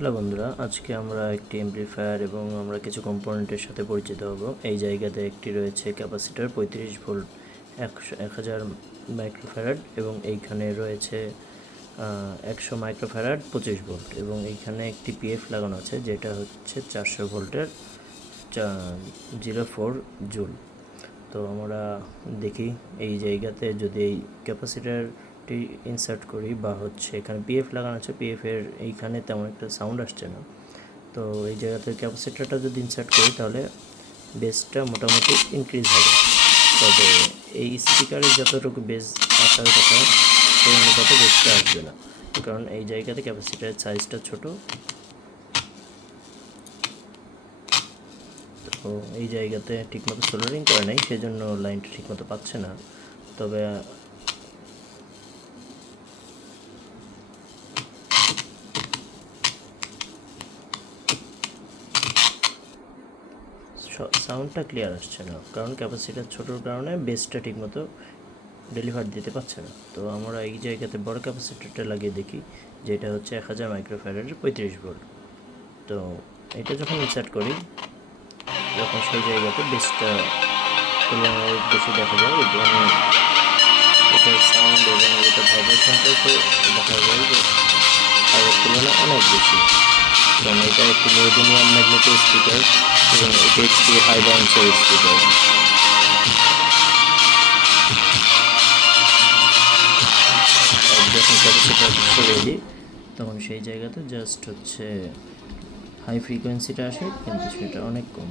Hello বন্ধুরা, আজকে আমরা একটি এমপ্লিফায়ার এবং আমরা কিছু কম্পোনেন্টের সাথে পরিচিত হব। এই জায়গাতে একটি রয়েছে ক্যাপাসিটর 35 ভোল্ট 1000 মাইক্রোফ্যারাড এবং এইখানে রয়েছে 100 মাইক্রোফ্যারাড 25 ভোল্ট এবং এইখানে একটি পিএফ লাগানো আছে যেটা হচ্ছে 400 ভোল্টের 04 জুল। তো আমরা দেখি এই জায়গাতে যদি এই ক্যাপাসিটারটি ইনসার্ট করি বা হচ্ছে এখানে পিএফ লাগানো আছে, পিএফের এইখানে তেমন একটা সাউন্ড আসছে না। তো এই জায়গাতে ক্যাপাসিটারটা যদি ইনসার্ট করি তাহলে বেসটা মোটামুটি ইনক্রিজ হবে, তবে এই স্পিকারের যতটুকু বেস আসার কথা সেই অনুপাতে বেসটা আসবে না, কারণ এই জায়গাতে ক্যাপাসিটারের সাইজটা ছোট। তো এই জায়গাতে ঠিকমতো সোল্ডারিং করে নাই, সেজন্য লাইনটা ঠিকমতো পাচ্ছে না। তবে সাউন্ডটা ক্লিয়ার আসছে না, কারণ ক্যাপাসিটার ছোটোর কারণে বেসটা ঠিকমতো ডেলিভার দিতে পারছে না। তো আমরা এই জায়গাতে বড় ক্যাপাসিটারটা লাগিয়ে দেখি, যেটা হচ্ছে 1000 মাইক্রোফ্যারাডের 35 ভোল্ট। তো এটা যখন ইনসার্ট করি তখন সেই জায়গাতে বেসটা তুলনায় বেশি দেখা যায় এবং এটার সাউন্ড এবং এটা ভাইব্রেশনটাও তো দেখা যায় যে আগের তুলনায় অনেক বেশি, কারণ এটা একটি নিউডিমিয়াম ম্যাগনেটিক স্পিকার এবং এটি একটি হাই বাউন্সের স্পিকার। যখন ক্যাপাসিটার রেডি তখন সেই জায়গাতে জাস্ট হচ্ছে হাই ফ্রিকোয়েন্সিটা আসে, কিন্তু সেটা অনেক কম।